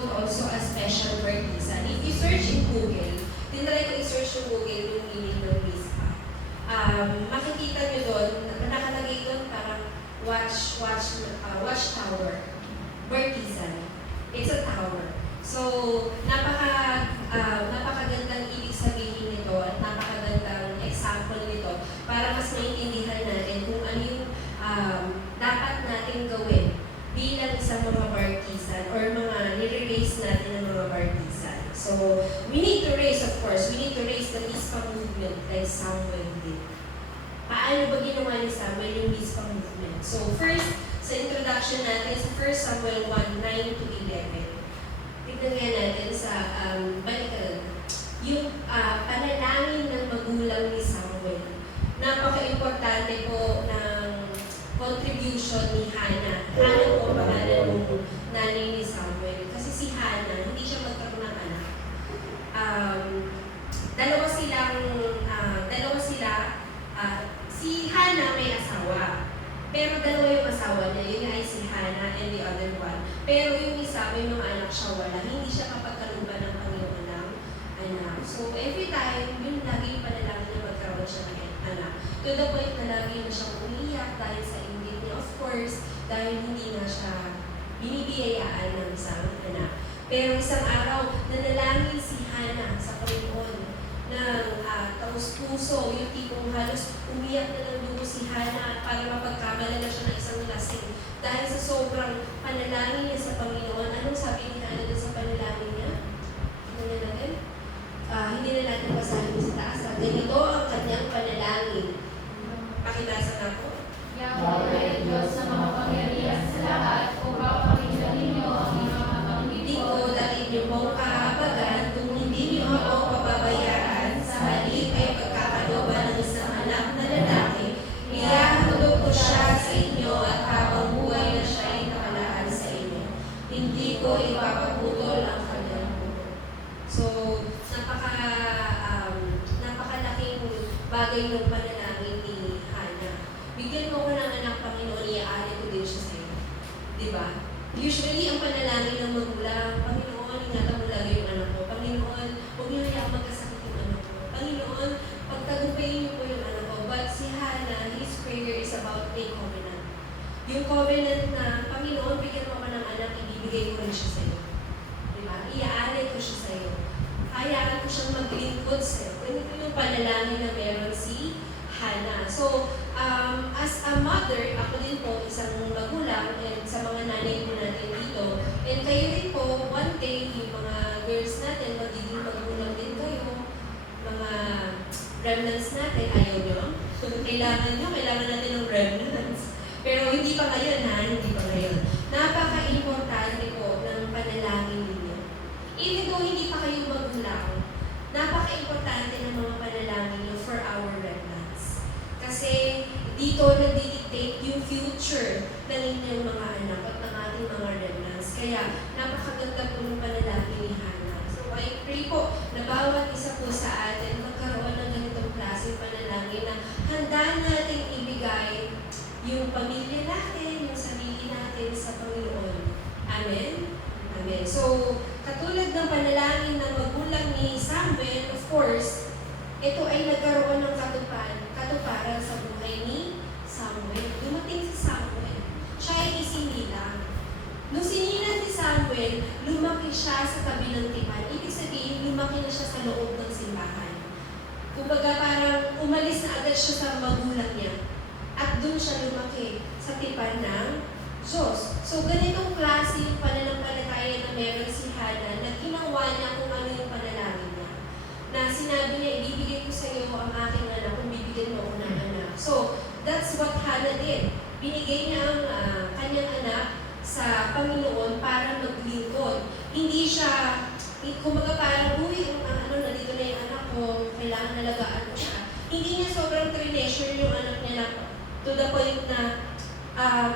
Also a special partisan. If you search in Google, tinry ko i-search yung Google yung meaning ng Rizpa. Makikita nyo doon, nakalagay doon parang watchtower. Partisan. It's a tower. So, napakagandang ibig sabihin nito at napakagandang example nito para mas maintindihan natin kung ano yung dapat natin gawin bilang isang mga partisan or mga nire-raise natin ng mga partisan. So, we need to raise, of course, we need to raise the Rizpa movement like Samuel did. Paano ba ginawa ni Samuel yung Rizpa movement? So, first, sa introduction natin sa 1 Samuel 1:9-11. Tignan nga natin sa balikan. Yung panalangin ng magulang ni Samuel. Napaka-importante po ng contribution ni Hannah. Hannah po pangalan ng nanay ni Samuel. Kasi si Hannah, hindi siya magkaroon ng anak. Dalawa sila, si Hannah may asawa. Pero dalawa yung asawa niya, yun ay si Hannah and the other one. Pero yung isa, may mga anak siya wala. Hindi siya kapagkaluban ng Panginoon ng anak. So every time, yun lagi yung panalangin na magkaroon siya ng anak. To the point na lagi na siyang umiyak dahil sa inggit niya, of course, dahil hindi na siya binibiyayaan ng isang anak. Pero isang araw, nanalangin si Hannah sa Panginoon ng taus-puso, yung tipong halos umiyak na ng dugo si Hannah para mapagkamala na siya ng isang lasing. Dahil sa sobrang panalangin niya sa Panginoon, anong sabi ni Hannah sa panalangin niya? Tingnan natin. Hindi na natin basahin sa taas. Ganito ang kanyang panalangin. Pakibasa na po. Yahweh, Diyos sa mga pangyarihan sa lahat, upang pakinggan ninyo ang inyong mga Hindi ko dahil niyo pong kahabagan kung hindi niyo ako pababayaan sa halip ay pagkakaloban ng isang anak na lalaki. Iyahatulog ko siya sa inyo at habang buhay na siya ay nakalaan sa inyo. Hindi ko ipapaputol ang kanyang buto. So, napakalaking bagay ng panalangin ni Hannah. Bigyan mo ko ng anak, Panginoon, iaali ko din siya sa iyo. Diba? Usually, ang panalangin ng magulang, Panginoon, ingatan mo lagi yung anak ko. Panginoon, huwag niyo hayaan magkasakit yung anak ko. Panginoon, pagtagumpayin niyo po yung anak ko. But si Hannah, his prayer is about a covenant. Yung covenant na, Panginoon, bigyan mo ako ng anak, ibibigay ko rin siya sa iyo. Diba? Iaali ko siya sa iyo. Hayaan ko siyang maglingkod sa iyo. Ito yung panalangin na meron si Hannah. So, as a mother, ako din po, isang magulang, and sa mga nanay po natin dito, and kayo din po, one day, yung mga girls natin, magiging magulang din kayo, mga remnants natin, ayaw nyo? Kailangan natin ng remnants. Pero hindi pa ngayon ha, hindi pa ngayon. Napaka-importante po ng panalangin ninyo. Even though hindi pa kayo magulang, napaka-importante ng mga panalangin nyo for our remnants. Kasi dito nagdidictate yung future ng inyong mga anak at ng ating mga remnants. Kaya napakaganda po ng panalangin ni Hannah. So I pray po na bawat isa po sa atin magkaroon ng ganitong klaseng panalangin na handa natin ibigay yung pamilya natin, yung sarili natin sa Panginoon. Amen? Amen. So, katulad ng panalangin ng magulang ni Samuel, of course, ito ay nagkaroon ng katuparan sa buhay ni Samuel. Dumating si Samuel. Siya ay isinilang. Nung sinilang si Samuel, lumaki siya sa tabi ng tipan. Ibig sabihin, lumaki na siya sa loob ng simbahan. Kumbaga parang umalis na agad siya sa magulang niya. At doon siya lumaki sa tipan ng Diyos. So, ganitong klase yung pananampalataya na meron si Hannah na ginawa niya kung ano yung panalangin niya. Na sinabi niya, ibibigay ko sa iyo ang aking anak kung bibigyan mo ako ng anak. So, that's what Hannah did. Binigay niya ang kanyang anak sa Panginoon para maglingkod. Hindi siya, kumbaga parang, nandito na yung anak ko, kailangan nalagaan ko siya. Hindi niya sobrang treasure yung anak niya na to the point na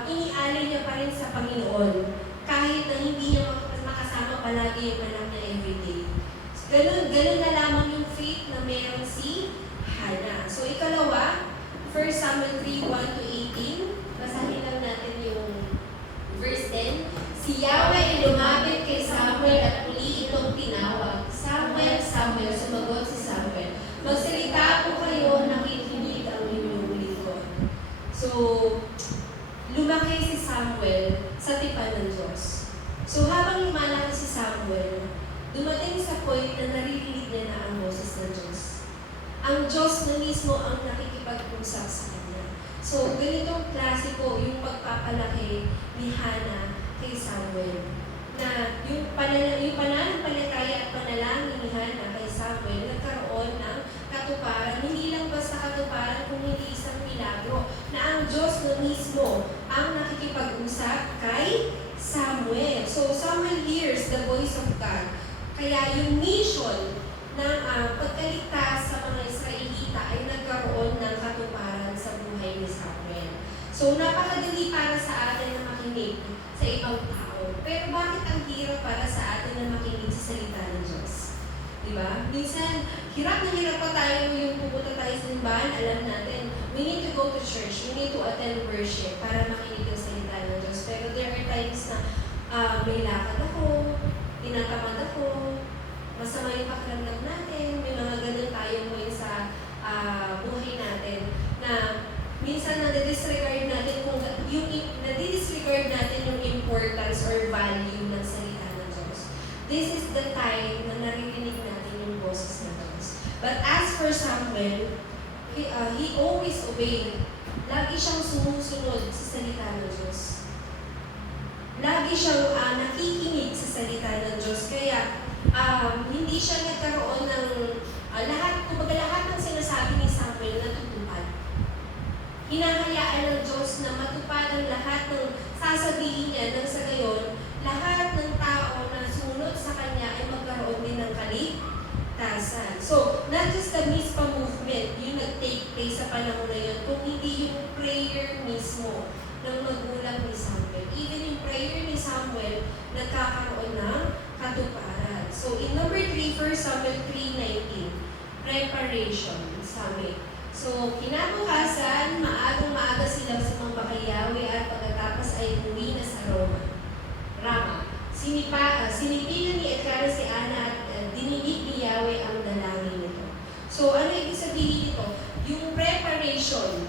inialay niya pa rin sa Panginoon kahit na hindi niya makasama palagi yung anak niya everyday. Ganun na lamang yung faith na meron si Hannah. So, ikalawa, 1 Samuel 3:1-18. Basahin lang natin yung verse 10. Si Yahweh ay lumapit kay Samuel Samuel, dumating sa point na naririnig niya na ang boses ng Diyos. Ang Diyos na mismo ang nakikipag-usap sa kanya. So, ganitong klasiko yung pagpapalaki ni Hannah kay Samuel. Na yung pananampalataya at panalangin ni Hannah kay Samuel nagkaroon ng katuparan. Hindi lang basta katuparan, kung hindi isang milagro na ang Diyos na mismo ang nakikipag-usap kay Samuel. So, Samuel hears the voice of God. Kaya yung mission ng pagkaligtas sa mga Israelita ay nagkaroon ng katuparan sa buhay ni Samuel. So, napakadali para sa atin na makinig sa ibang tao. Pero bakit ang hirap para sa atin na makinig sa salita ng Diyos? Diba? Minsan, hirap na hirap pa tayo yung pupunta tayo sa simbahan. Alam natin, we need to go to church. We need to attend worship para makinig ang salita ng Diyos. Pero there are times na may lakad ako, tinatamad ako, masama yung pakiramdam natin, may mga ganun tayo ngayon sa buhay natin na minsan nadidisregard natin yung importance or value ng salita ng Diyos. This is the time na naririnig natin yung boses ng Diyos. But as for Samuel, he always obeyed. Lagi siyang sumusunod sa salita ng Diyos. Lagi siyang nakikinig sa salita ng Diyos. Kaya hindi siya nagkaroon ng lahat ng sinasabi ni Samuel natutupad. Hinahayaan ng Diyos na matupad ang lahat ng sasabihin niya nang sa gayon, lahat ng tao na sumunod sa kanya ay magkaroon din ng kaligtasan. So, not just the Mizpah movement yung nag-take place sa panahon na yun, kung hindi yung prayer mismo ng magulang ni Samuel. Even yung prayer ni Samuel, nagkakaroon ng katuparan. So, in number 3, 1 Samuel 3:19, preparation, sabi. So, kinabukasan, maagang-maaga silang sumamba kay Yahweh at pagkatapos ay umuwi na sa Rama. Sinipilan ni Elkanah si Ana at dininig ni Yahweh ang dalangin nito. So, ano ibig sabihin nito? Yung preparation,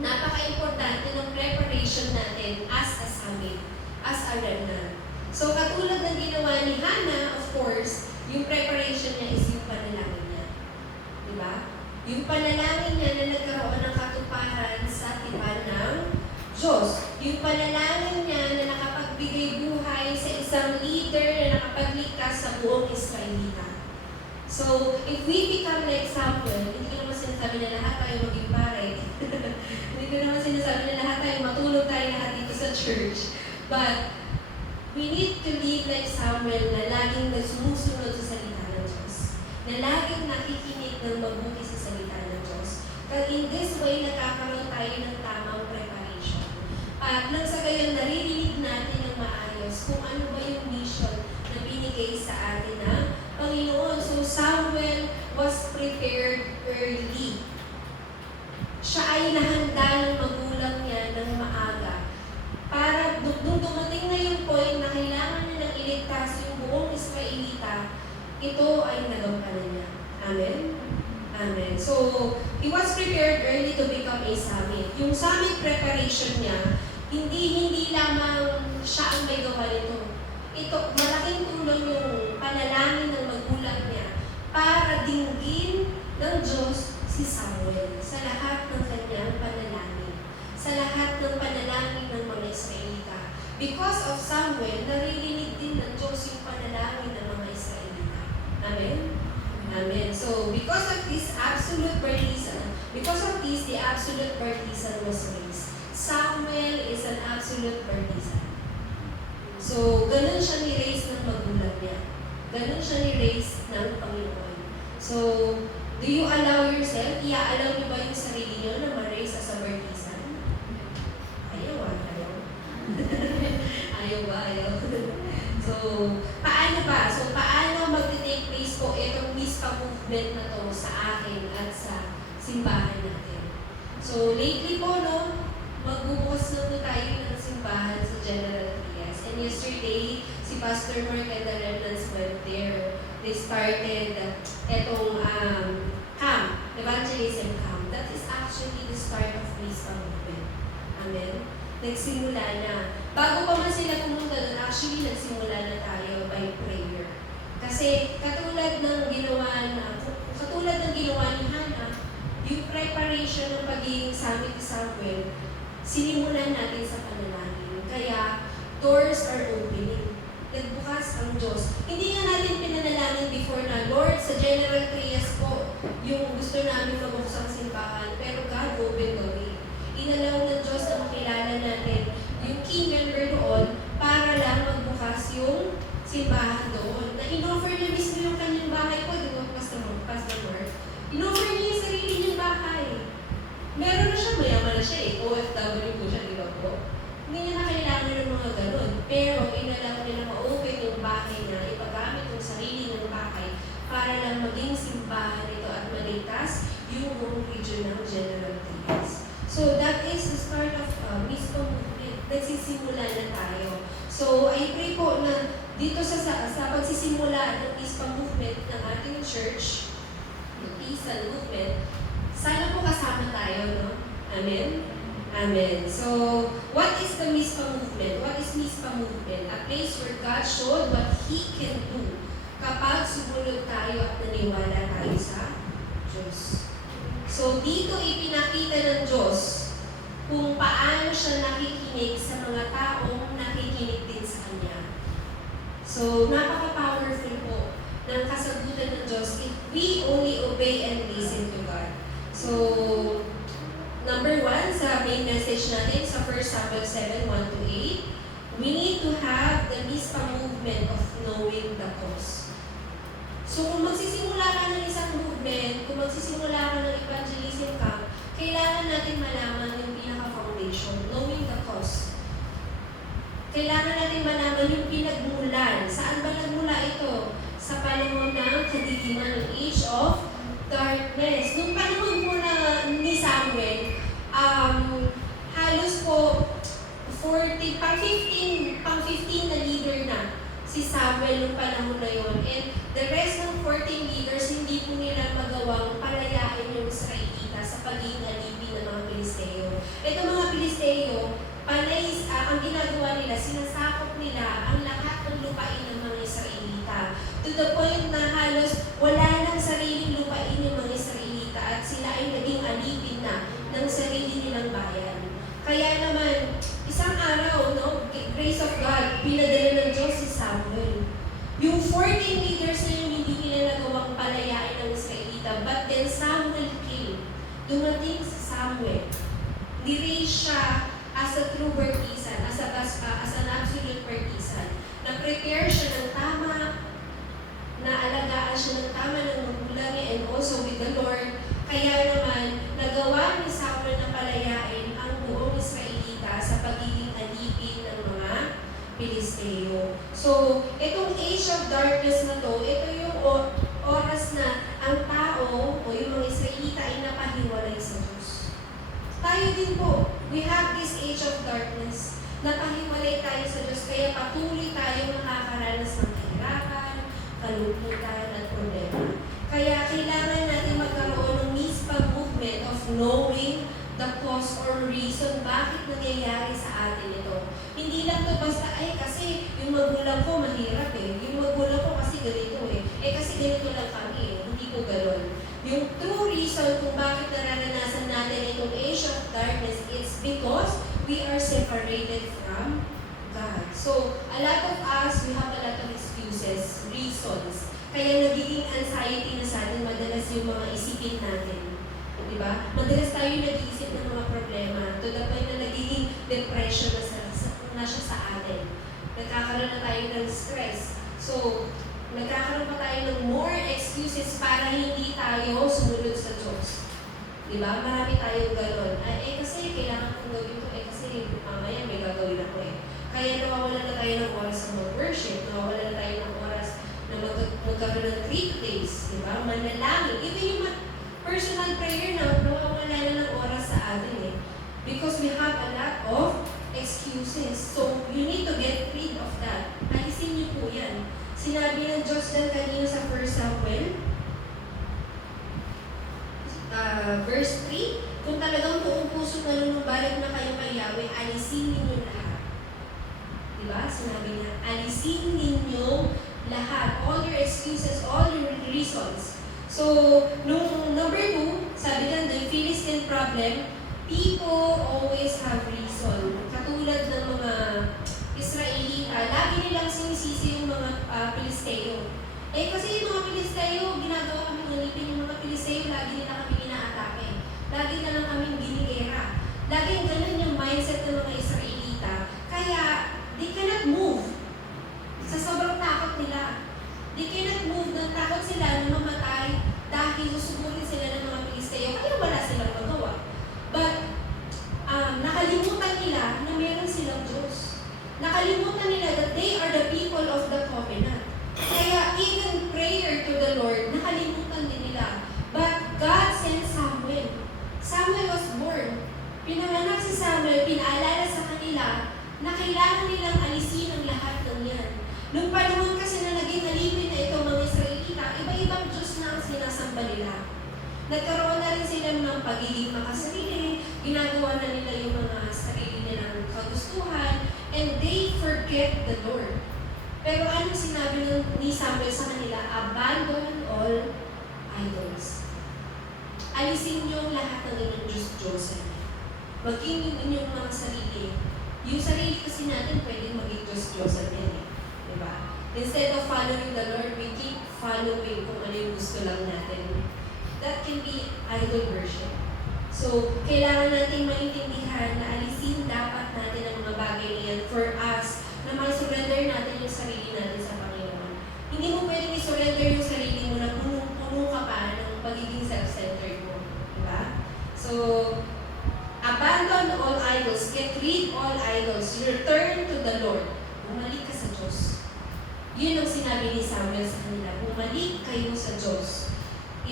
napaka-importante ng preparation natin as a summit, as a remnant. So, katulad ng ginawa ni Hannah, of course, yung preparation niya is yung panalangin niya. Diba? Yung panalangin niya na nagkaroon ng katuparan sa tipan ng Diyos. Yung panalangin niya na nakapagbigay buhay sa isang leader na nakapagligtas sa buong Israelita. So, if we become like Samuel, hindi ko naman sinasabi na lahat tayo maging pare. Hindi ko naman sinasabi na lahat tayo matulog tayo lahat dito sa church. But, we need to live like Samuel na laging sumusunod sa salita ng Diyos. Na laging nakikinig ng mabuti sa salita ng Diyos. Kaya in this way, nakakaroon tayo ng tamang preparation. At nang sa gayon, naririnig natin ng maayos kung ano ba yung mission na binigay sa atin ng Panginoon. So, Samuel was prepared early. Siya ay nahanda ng magulang niya ng maaga. Para nung dumating na yung point na kailangan niya ng iligtas yung buong Israelita, ito ay nagampanan niya. Amen? Amen. So, he was prepared early to become a summit. Yung summit preparation niya, hindi lamang siya ang may gawa nito. Ito, malaking tulong yung panalangin ng magulang niya para dinggin ng Diyos si Samuel sa lahat ng kanyang panalangin. Sa lahat ng panalangin ng mga Israelita. Because of Samuel, naririnig din ng Diyos yung panalangin ng mga Israelita. Amen? Amen. So, because of this, the absolute partisan was raised. Samuel is an absolute partisan. So, ganun siya ni-raise ng magulang niya. Ganun siya ni-raise ng Panginoon. So, do you allow yourself? Ia-allow niyo ba yung sarili niyo na ma-raise as a partisan? Ayaw. Ayaw. So, paano ba? So, paano mag-take place po itong Mizpah movement na to sa akin at sa simbahan natin? So, lately po, magbubukas na po tayo ng simbahan sa General Trias. And yesterday, si Pastor Mark and the remnants went there. They started etong camp, evangelism camp. That is actually the start of Mizpah movement. Amen? Nagsimula na. Bago pa man sila pumunta doon, actually nagsimula na tayo by prayer. Diyos. Hindi nga natin pinanalangin before na, Lord, sa General Trias po, yung gusto namin mabuksang simbahan, pero God opened the way. Inalaw ng Diyos na makilala natin yung key member doon para lang magbukas yung simbahan doon. Na in-offer niya mismo yung kanyang bahay po, di ba, Pastor Mark? In-offer niya yung sarili niyang bahay. Meron na siya, mayaman na siya eh. OFW po siya, di ba po? Hindi niya na kailangan ng mga ganun. Pero inalaw nila ma-open yung bahay na ipagamit yung sarili ng bahay para lang maging simbahan ito at maligtas yung buong region ng General Trias. So that is the start of Mispa Movement. Nagsisimula na tayo. So I pray po na dito sa pagsisimula ng Mispa Movement ng ating church, ng Peace Movement, sana po kasama tayo, no? Amen? Amen. So, what is the Mispa Movement? What is Mispa Movement? A place where God showed what He can do kapag sumunod tayo at naniwala tayo sa Diyos. So, dito ipinakita ng Diyos kung paano siya nakikinig sa mga taong nakikinig din sa Kanya. So, napaka-powerful po ng kasagutan ng Diyos if we only obey and listen to God. So, number 1, sa main message natin sa 1 Samuel 7:1-8, we need to have the Mispa movement of knowing the cause. So, kung magsisimula ka ng isang movement, kung magsisimula ka ng evangelism camp, kailangan natin malaman yung pinaka-foundation, knowing the cause. Kailangan natin malaman yung pinagmulan. Saan ba nagmula ito? Sa panahon ng kadidiman, ng age of darkness. Nung panahon po na ni Samuel, halos po 15 na leader na si Samuel nung panahon na yun. And the rest ng 14 leaders, hindi po nila magawang palayain yung Israelita sa pagiging alipin ng mga Pilisteo. Ito mga Pilisteo, ang ginagawa nila, sinasakop nila ang lahat ng lupain ng mga Israelita. To the point na halos wala nang sariling lupain yung mga Israelita at sila ay naging alipin na ng sarili nilang bayan. Kaya naman, isang araw, no, grace of God, pinadala ng Diyos si Samuel. Yung 14 leaders na yung hindi nila nagawang palayain ng Israelita, but then Samuel came. Dumating si Samuel. Ni-raise siya as a true partisan, as an absolute partisan. Na-prepare siya ng tama, naalagaan siya ng tama ng magulang niya and also with the Lord. Kaya naman, nagawa ni Samuel na palayain ang buong Israelita sa pagiging alipin ng mga Pilisteo. So, itong age of darkness na to, ito yung oras na ang tao o yung mga Israelita ay napahiwalay sa Diyos. Tayo din po, we have this age of darkness. Napahiwalay tayo sa Diyos, kaya patuloy tayong nakakaranas ng kahirapan, kalungkutan at problema. Kaya kailangan natin magkaroon ng Mispa movement of knowing the cause or reason bakit nangyayari sa atin ito. Hindi lang to basta, kasi yung magulang ko mahirap eh. Yung magulang ko kasi ganito eh. Kasi ganito lang kami eh. Hindi ko gano'n. Yung true reason kung bakit nararanasan natin itong age of darkness is because we are separated from God. So, a lot of us, we have a lot of excuses, reasons. Kaya nagiging anxiety na sa atin madalas yung mga isipin natin. Diba? Madalas tayo nag-iisip ng mga problema to the point na nagiging depression na siya sa atin. Nagkakaroon na tayo ng stress. So, nagkakaroon pa tayo ng more excuses para hindi tayo sumunod sa Diyos. Diba? Marami tayong gano'n. Kasi kailangan kong gawin ito. Kasi mamaya may gagawin ako eh. Kaya nawawalan na tayo ng oras sa mag-worship. Nawawalan na tayo ng oras na magkaroon ng retreat days. Diba? Manalangin. Even yung personal prayer na nawawala na ng oras sa atin eh. Because we have a lot of excuses. So, you need to get rid of that. Alisin niyo po yan. Sinabi ng Diyos lang kanina sa 1 Samuel, verse 3, kung talagang buong puso nanunumbalik na kayo kay Yahweh, alisin ninyo lahat. Diba? Sinabi niya, alisin ninyo lahat. All your excuses, all your reasons. So, nung number 2, sabi lang, the Philistine problem, people always have reason. Katulad ng mga Israelita, lagi nilang sinisisi yung mga Pilisteo. Kasi yung mga Pilisteo, ginagawa kami ngalipin yung mga Pilisteo, lagi nila kami inaatake. Lagi na lang kami ginigera. Laging ganun yung mindset ng mga Israelita. Kaya, they cannot move. Sa sobrang takot nila. They cannot move, nang takot sila na mamatay dahil susugurin sila ng mga Pilisteo. Kaya wala silang magawa. But, nakalimutan nila na meron silang Diyos. Nakalimutan nila that they are the people of the covenant. Kaya even prayer to the Lord, nakalimutan din nila. But God sent Samuel. Samuel was born. Pinanganak si Samuel, pinaalala sa kanila na kailangan nilang alisin ang lahat ng yan. Nung panahon kasi na naging alipin na ito mga Israelita, iba-ibang Diyos na ang sinasamba nila. Nagkaroon na rin sila ng pagiging makasarili, ginagawa na nila yung mga sarili nilang kagustuhan, and they forget the Lord. Pero anong sinabi ni Samuel sa kanila? Abandon all idols. Alisin niyo lahat ng inyong Diyos-Diyosan. Maging yung inyong mga sarili. Yung sarili kasi natin pwedeng maging Diyos-Diyosan yan eh. Diba? Instead of following the Lord, we keep following kung ano yung gusto lang natin. That can be idol worship. So, kailangan natin maintindihan na alisin dapat natin ang mga bagay na yan for us na ma-surrender natin yung sarili natin sa Panginoon. Hindi mo pwedeng i-surrender yung sarili mo na puno ka pa ng pagiging self-centered mo. Diba? So, abandon all idols, get rid all idols, return to the Lord. Bumalik ka sa Diyos. Yun ang sinabi ni Samuel sa kanila. Bumalik kayo sa Diyos.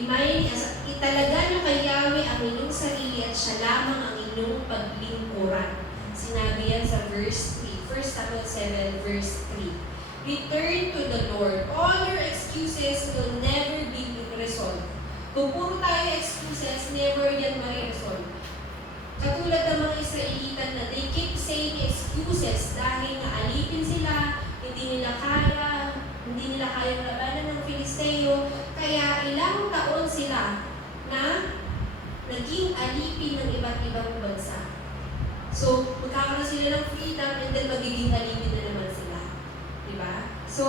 Italaga nyo kay Yahweh ang inyong sarili at siya lamang ang inyong paglingkuran. Sinabi yan sa verse 3. 1 Samuel 7 verse 3. Return to the Lord. All your excuses will never be resolved. Kung puro tayo excuses, never yan ma-resolve. Katulad ng mga Israelitan na they keep saying excuses dahil naalipin sila, hindi nila kayang labanan ng Filisteo, kaya ilang taon sila na naging alipin ng iba't ibang bansa. So, magkakaroon sila ng freedom and then magiging alipin na naman sila. Diba? So,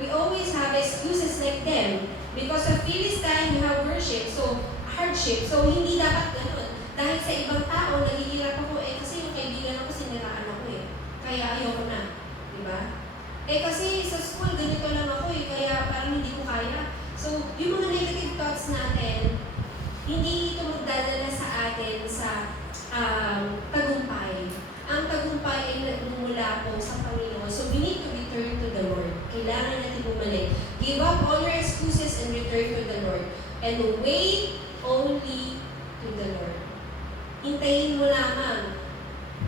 we always have excuses like them. Because of Philistine, we have worship, so hardship. So, hindi dapat ganun. Dahil sa ibang tao, nagigirap ako, kasi yung kaibigan ako, siniraan ako kaya ayoko na. Diba? Kasi sa school, ganito lang ako kaya parang hindi ko kaya. So, yung mga negative thoughts natin, hindi ito magdadala sa atin sa tagumpay. Ang tagumpay ay nagmumula po sa Panginoon. So, we need to return to the Lord. Kailangan natin bumalik. Give up all your excuses and return to the Lord. And wait only to the Lord. Hintayin mo lamang.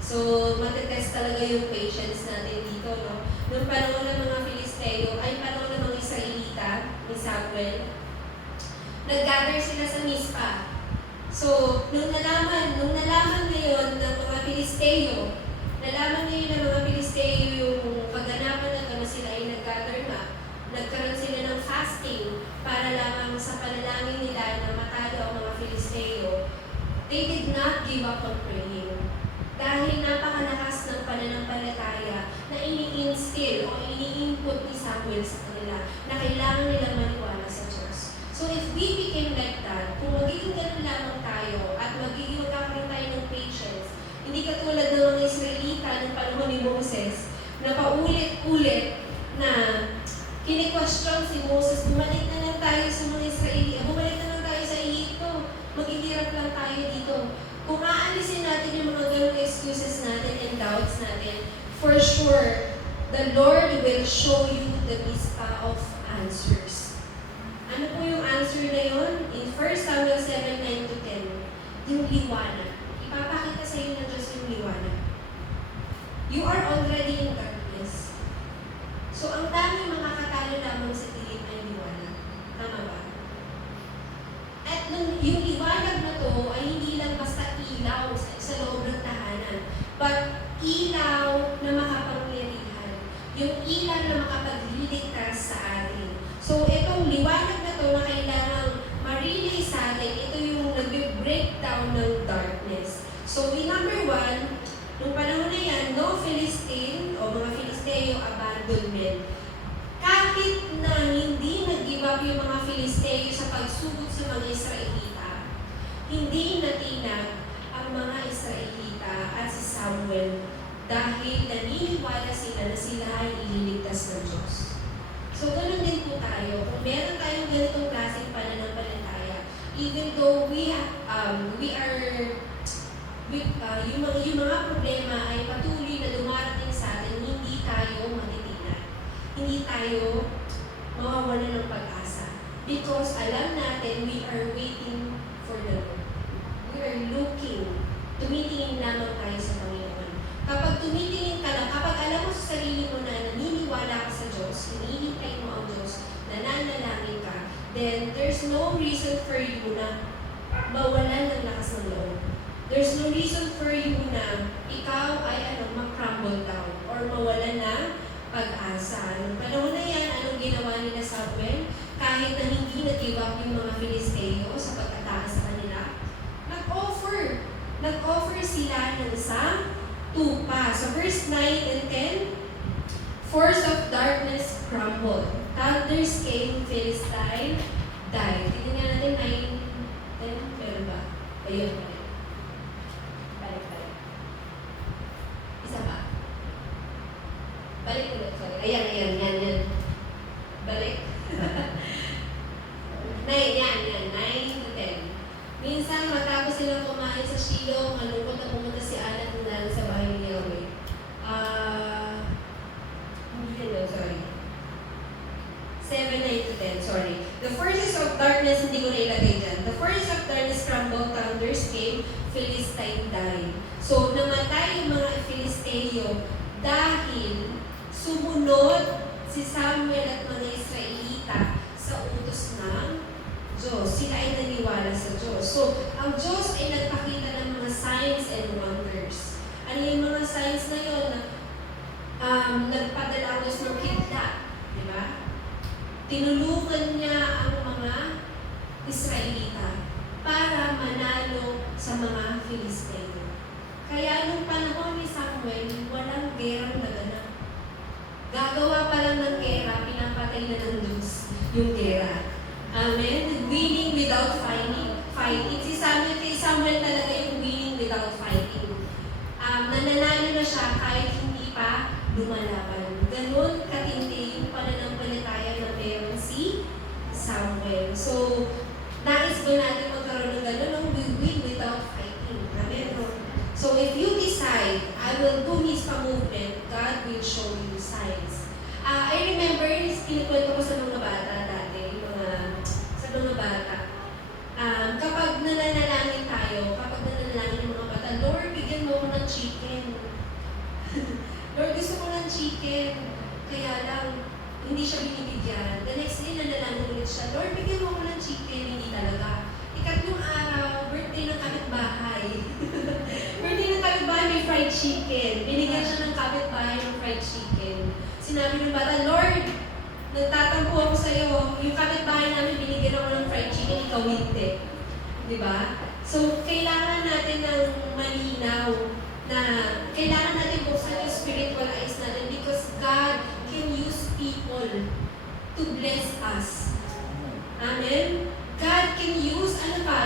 So, matetest talaga yung patience natin dito, no? Noong panahon ng mga Filisteo, ay panahon ng mga Israelita, ni Samuel, nag-gather sila sa Mizpah. So, nung nalaman ngayon ng mga Filisteo, yung kaganapan na sila ay nag-gather na, nagkaroon sila ng fasting para lamang sa panalangin nila na matalo ang mga Filisteo, they did not give up on praying. Dahil napakalakas ng pananampalataya na ini-instill o ini-input ni Samuel sa kanila na kailangan nilang maniwala sa Diyos. So if we became like that, kung magiging ganun lamang tayo at magkakaroon tayo ng patience, hindi katulad ng mga Israelita ng panahon ni Moses na paulit-ulit na kini-question si Moses, bumalik na lang tayo sa mga Israelita, bumalik na lang tayo sa Egypto, maghihirap lang tayo dito. Kung aalisin natin yung mga ganung excuses natin and doubts natin, for sure, the Lord will show you the Mizpah of answers. Ano po yung answer na yun? In 1 Samuel 7:9-10, yung liwanag. Ipapakita sa iyo ng Diyos yung liwanag. You are already in darkness. So, ang daming makakatalo lamang sa dilim ay liwanag. Tama ba? At yung liwanag na to ay hindi lang basta ilaw sa loob ng tahanan, but ilaw na makapangyarihan. Yung ilaw na makapagliligtas sa atin. So, itong liwanag na to na kailangang ma-relay sa atin, ito yung nag-break down ng darkness. So, in number 1, nung panahon na yan, no Philistine o mga yung mga Filisteo sa pagsugod sa mga Israelita, hindi natinag ang mga Israelita at si Samuel dahil naniniwala sila na sila ay ililigtas ng Diyos. So, ganun din po tayo. Kung meron tayong ganitong klaseng pananampalataya, even though yung mga problema ay patuloy na dumarating sa atin, hindi tayo matitinag. Hindi tayo mawawalan ng pag-asa. Because alam natin, we are waiting for the Lord. We are looking. Tumitingin lamang tayo sa Panginoon. Kapag tumitingin ka lang, kapag alam mo sa sarili mo na naniniwala ka sa Diyos, hinihintay mo ang Diyos, nananalangin ka, then there's no reason for you na mawalan ng lakas ng loob. There's no reason for you na ikaw ay mag-crumble down or mawalan ng pag-asa. Noong panahon na yan, anong ginawa nila Samuel? Kahit na hindi nag-give up yung mga Filisteo sa pagkataas sa kanila, nag-offer sila ng isang tupa. So verse 9 and 10, force of darkness crumbled. Thunders came, Philistine died. Tingnan natin 9, 10, meron ba? Ayun. Balik. Isa pa. Balik ulit. Sorry. Ayan. Balik. 9 to 10. Minsan, matapos silang kumain sa Shiloh, malungkot na pumunta si Ana at nanalo sa bahay ni Yahweh. Sorry. 7, 9 to 10, sorry. The forces of darkness, hindi ko na ilagay dyan. The forces of darkness crumbled, thunders came, Philistine died. So, namatay yung mga Filisteo dahil sumunod si Samuel at mga Israelita sa utos ng Diyos. Sila ay naniwala sa Diyos. So, ang Diyos ay nagpakita ng mga signs and wonders. Ano yung mga signs na yun? Nagpadala ang Diyos ng kidlat. Di ba? Tinulungan niya ang mga Israelita para manalo sa mga Filisteo. Kaya nung panahon ni Samuel, walang gerang naganap. Gagawa pa lang ng gera, pinapatay na ng Diyos yung gera. Amen? Winning without fighting. Si Samuel, kay Samuel talaga yung winning without fighting. Nananalo na siya kahit hindi pa lumalaban. Ganon katindi yung pananampalataya na meron si Samuel. So, nais ba natin magkaroon ng ganon ng win without fighting? Amen? So, if you decide, I will do His movement, God will show you signs. I remember, kinukwento ko sa mga bata dati, sa mga bata. Kapag nananalangin tayo, kapag nananalangin ng mga bata, Lord, bigyan mo ako ng chicken. Lord, gusto ko ng chicken. Kaya lang, hindi siya binibigyan. The next day, nanalangin ulit siya, Lord, bigyan mo ako ng chicken. Hindi talaga. Ikatlong araw, birthday ng kapitbahay. Birthday ng kapitbahay, may fried chicken. Binigyan siya ng kapitbahay ng fried chicken. Sinabi ng bata, Lord, nagtatampo ako sa iyo. Yung kapitbahay namin, binigyan ako ng fried chicken, ikaw hindi. Diba? So, kailangan natin ng malinaw na kailangan natin buksan yung spiritual eyes natin because God can use people to bless us. Amen? God can use,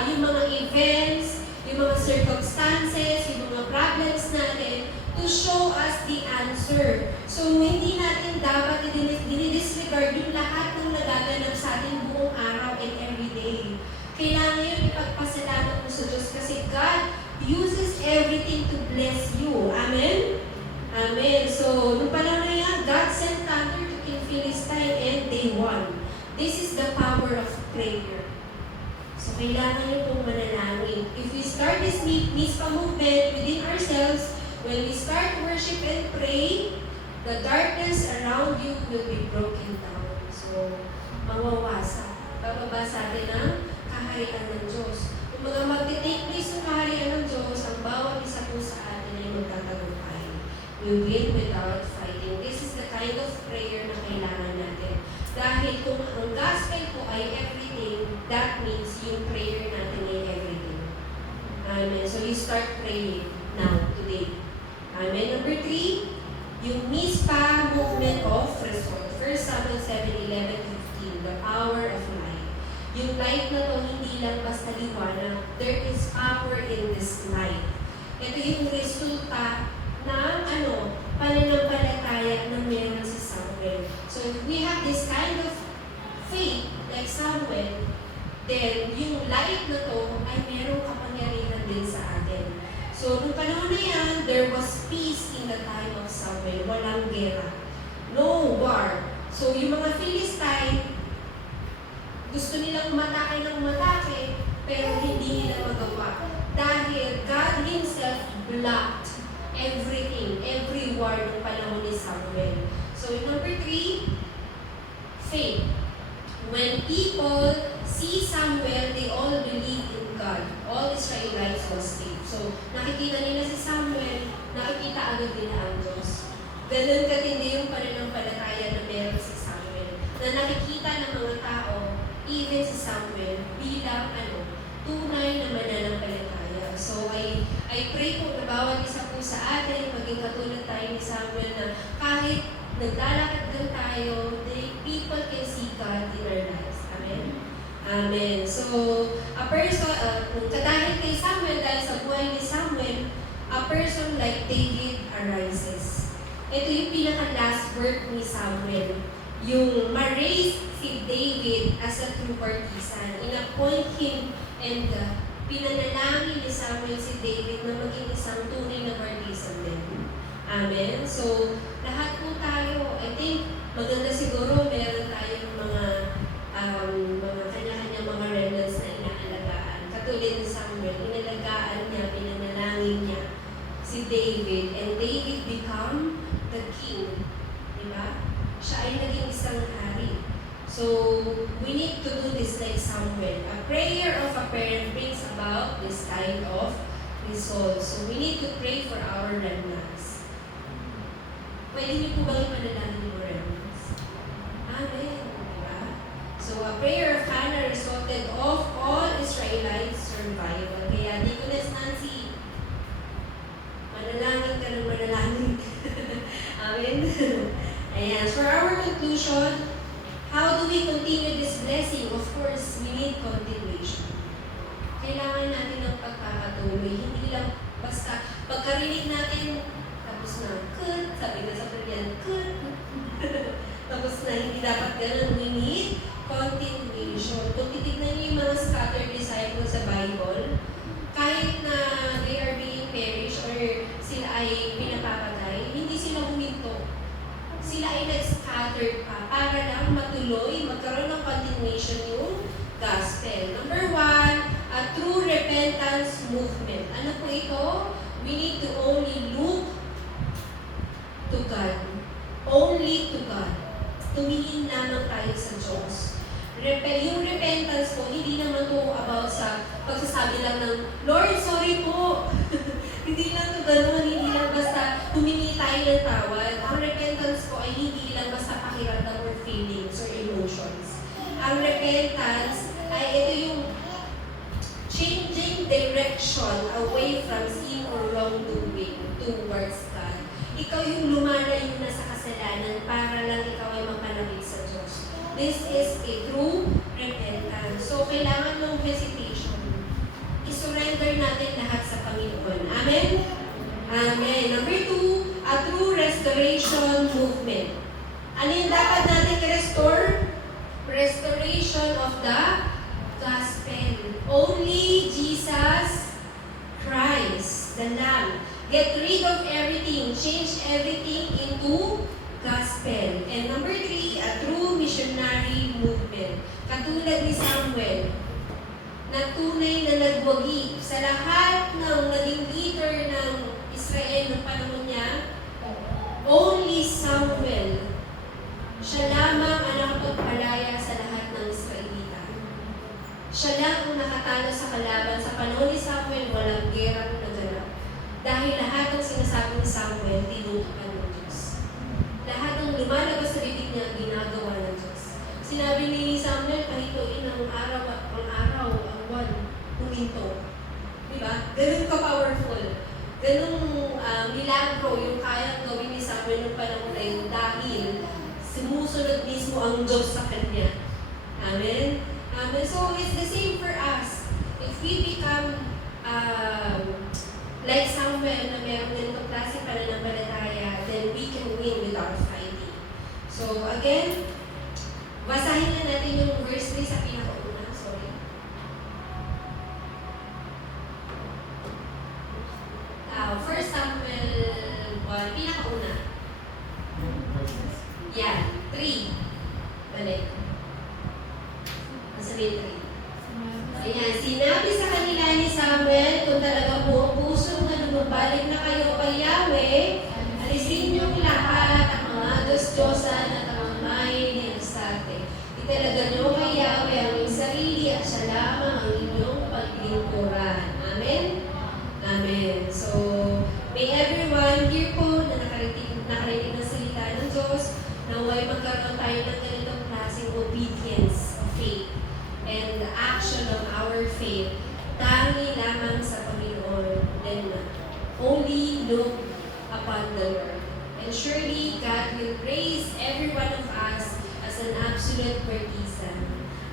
yung mga events, yung mga circumstances, yung mga problems natin to show us the answer. So, hindi natin dapat dinidisregard yung lahat ng nagaganap sa atin buong araw and every day. Kailangan yun ipagpasalamat mo sa Diyos kasi God uses everything to bless you. Amen? Amen. So, nung panahon na yan, God sent thunder to kill Philistine and they won. This is the power of prayer. So, kailangan nyo pong manalangin. If we start this Mispa movement within ourselves, when we start worship and pray, the darkness around you will be broken down. So, mawawasak. Bababa sa atin ang kaharian ng Diyos. Kung mga mag-take place ng kaharian ng Diyos, ang bawat isa po sa atin ay magtatagumpay. We win without fighting. This is the kind of prayer na kailangan natin. Dahil kung ang gospel po ay everything, that means yung prayer natin ay everything. Amen. So you start praying now, today. Amen. Number 3, yung Mispa movement of result. 1 Samuel 7:11-15, the power of Ito yung resulta ng pananampalataya na meron si Samuel. So if we have this kind of faith like Samuel, then yung light na to ay merong kapangyarihan din sa atin. So nung panahon na yan, there was peace in the time of Samuel. Walang gera. No war. So yung mga Philistine, gusto nilang umatake ng umatake, pero hindi nila magawa. Dahil God Himself blocked everything, every war ng panahon ni Samuel. So number 3, faith. When people see Samuel, they all believe in God. All Israelites was saved. So nakikita nila si Samuel, nakikita agad nila ang Diyos. Ganun katindi yung pananampalataya na meron si Samuel. Na nakikita ng mga tao, even si Samuel, bilang tunay na mananampalataya. So I pray po na bawat isa po sa atin, maging katulad tayo ni Samuel na kahit naglalakad lang tayo, people can see God in our lives. Amen? Amen. So, dahil kay Samuel, dahil sa buhay ni Samuel, a person like David arises. Ito yung pinaka-last work ni Samuel. Yung ma-raise si David as a true partisan. In-appoint him and pinanalangin ni Samuel si David na maging isang tunay na partisan din. Amen? So, lahat po tayo, I think, maganda siguro meron tayong mga kanya-kanya mga remnants na inaalagaan. Katulad ni Samuel, inalagaan niya, pinanalangin niya si David, and David become the king. Diba? Siya ay naging isang hari. So, we need to do this like Samuel. A prayer of a parent brings about this kind of result. So, we need to pray for our remnants. Pwede niyo po bang ipanalangin yung remnants? Amen. Diba? So, a prayer of Hannah resulted of all Israelites' survival. Kaya, Deaconess Nancy, manalangin ka ng manalangin. Amen. Ayan. For our conclusion, how do we continue this blessing? Of course, we need continuation. Kailangan natin ng pagpapatuloy. Hindi lang basta pagkarinig natin, tapos na, good. Sabi na sa Korean, good. Tapos na, hindi dapat ganun. We need continuation. Kung titignan niyo yung mga scattered disciples sa Bible, kahit na they are being perished or sila ay pinapapatay, hindi sila huminto. Sila ay nag-scattered pa para lang matuloy, magkaroon ng continuation yung gospel. Number 1, a true repentance movement. Ano po ito? We need to only look to God. Only to God. Tumingin lamang tayo sa Diyos. Yung repentance po, hindi naman to about sa pagsasabi lang ng, Lord, sorry po. Hindi lang to gano'n, hindi lang basta humingi tayo ng tawad. Ang repentance po ay hindi lang basta pakiramdam or feelings or emotions. Ang repentance ay ito yung changing direction away from sin or wrongdoing towards God. Ikaw yung lumalayo na sa kasalanan para lang ikaw ay mapalapit sa Diyos. This is a true repentance. So, kailangan ng hesitation. I-surrender natin lahat sa Panginoon. Amen? Amen. Number 2, a true restoration movement. Ano yung dapat natin i-restore? Restoration of the gospel. Only Jesus Christ, the Lamb. Get rid of everything. Change everything into gospel. And number 3, a true missionary movement. Katulad ni Samuel, na tunay na nagwagi sa lahat ng naging leader ng Israel noong panahon niya, only Samuel, siya lamang ang nakapagpalaya sa lahat ng Israelita. Siya lang ang nakatalo sa kalaban. Sa panahon ni Samuel, walang gerang naganap. Dahil lahat ng sinasabi ni Samuel, tinutukan ng Diyos. Lahat ng lumalabas sa bibig niya, ginagawa ng Diyos. Sinabi ni Samuel, pahituin ang araw, ang buwan, huminto. Diba? Ganun ka-powerful. Ganun milagro yung kayang gawin ni Samuel ng panahon na yun dahil sumusunod mismo ang Diyos sa kanya. Amen? Amen. So, it's the same for us. If we become like Samuel, So again, basahin na natin yung verse 3 sa pinakauna. Sorry. 1 Samuel 1, pinakauna. Yan, 3. Balik. Masabi 3. Ayan, sinabi sa kanila ni Samuel, kung talaga po puso na lumabalik na kayo kay Yahweh, alisin niyong lahat ang mga Diyos-Diyosan at ang mga ni Astarte. Italaga niyo kay Yahweh ang iyong sarili at siya lamang ang inyong paglingkuran. Amen? Amen. So, may everyone here po na nakarinig ng salita ng Diyos, naway magkaroon tayo ng ganitong klaseng obedience of faith and the action of our faith, tangi lamang sa Panginoon, then only look upon the Lord. And surely God will raise every one of us as an absolute partisan,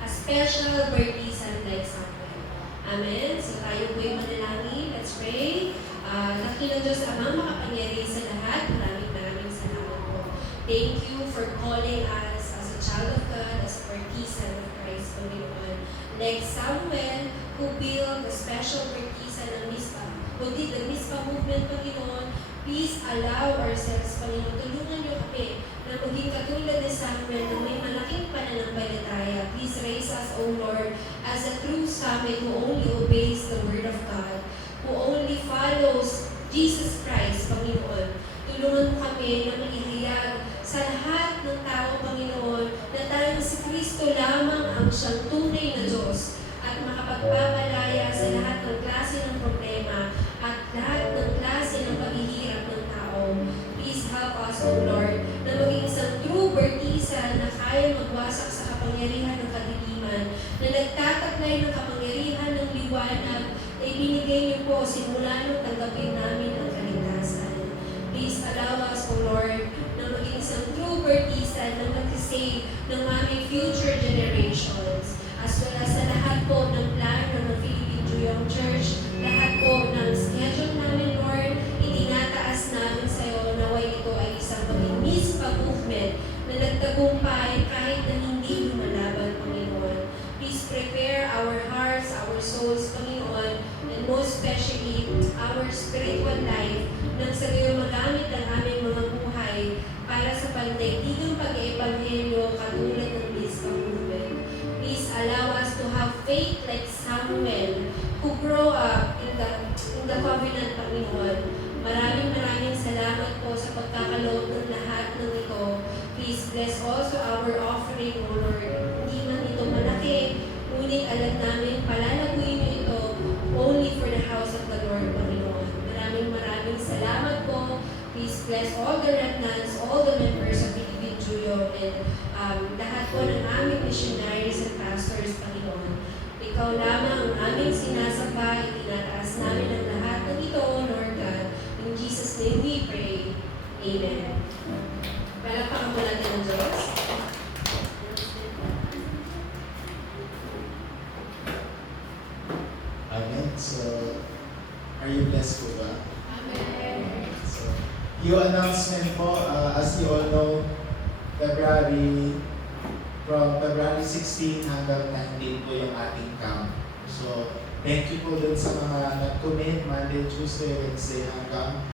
a special partisan like Samuel. Amen? So tayo po'y manalangin. Let's pray. Dakilang Diyos Amang makapangyari sa lahat. Maraming salamat po. Thank you for calling us as a child of God, as a partisan of Christ, Panginoon. Like Samuel, who built a special partisan ng Mizpah, who did the Mizpah movement, Panginoon, please allow ourselves, Panginoon, tulungan niyo kami na maging katulad ni Samuel na may malaking pananampalataya. Please raise us, O Lord, as a true Samuel who only obeys the Word of God, who only follows Jesus Christ, Panginoon. Tulungan mo kami na maihayag sa lahat ng tao, Panginoon, na tayong si Kristo lamang ang siyang tunay na Diyos at makapagpapalaya sa lahat ng klase ng problema at lahat ng klase ng paghihirap ng tao. Please help us, O Lord, na maging isang true partisan na kaya magwasak sa kapangyarihan ng kadiliman, na nagtataglay ng kapangyarihan ng liwanag na ibinigay niyo po simula nung tanggapin namin ang kaligtasan. Please allow us, O Lord, na maging isang true partisan na mag-save ng aming future generations, as well as sa lahat po ng plano ng Philippine Juyong Church, lahat po ng schedule namin, Lord, itinataas namin sa iyo na ito ay isang maging Mizpah movement na nagtagumpay kahit na hindi lumalaban, Panginoon. Please prepare our hearts, our souls, Panginoon, and most especially our spiritual life, nang sa iyo magamit ang aming mga buhay para sa pandaigdigang pag-eebanghelyo katulad ng Mizpah movement. Please allow us to have faith like Samuel, who grew up in the covenant, Panginoon. Maraming salamat po sa pagkakaloob ng lahat ng ito. Please bless also our offering, O Lord. Hindi man ito malaki, ngunit alam namin palalaguin niyo ito only for the house of the Lord, Panginoon. Maraming salamat po. Please bless all the remnants, all the members of Philippine Juyong, and lahat po ng aming missionaries and pastors, Panginoon. Ikaw lamang ang aming sinasamba, itinataas namin ang lahat ng ito, Lord God. In Jesus' name we pray. Amen. Palakpakan po natin ang Diyos. Amen. So, are you blessed po ba? Amen. So, yung announcement po, as you all know, from February 16 hanggang 19 po yung ating camp. So, thank you po dun sa mga nag-commit Monday, Tuesday, Wednesday hanggang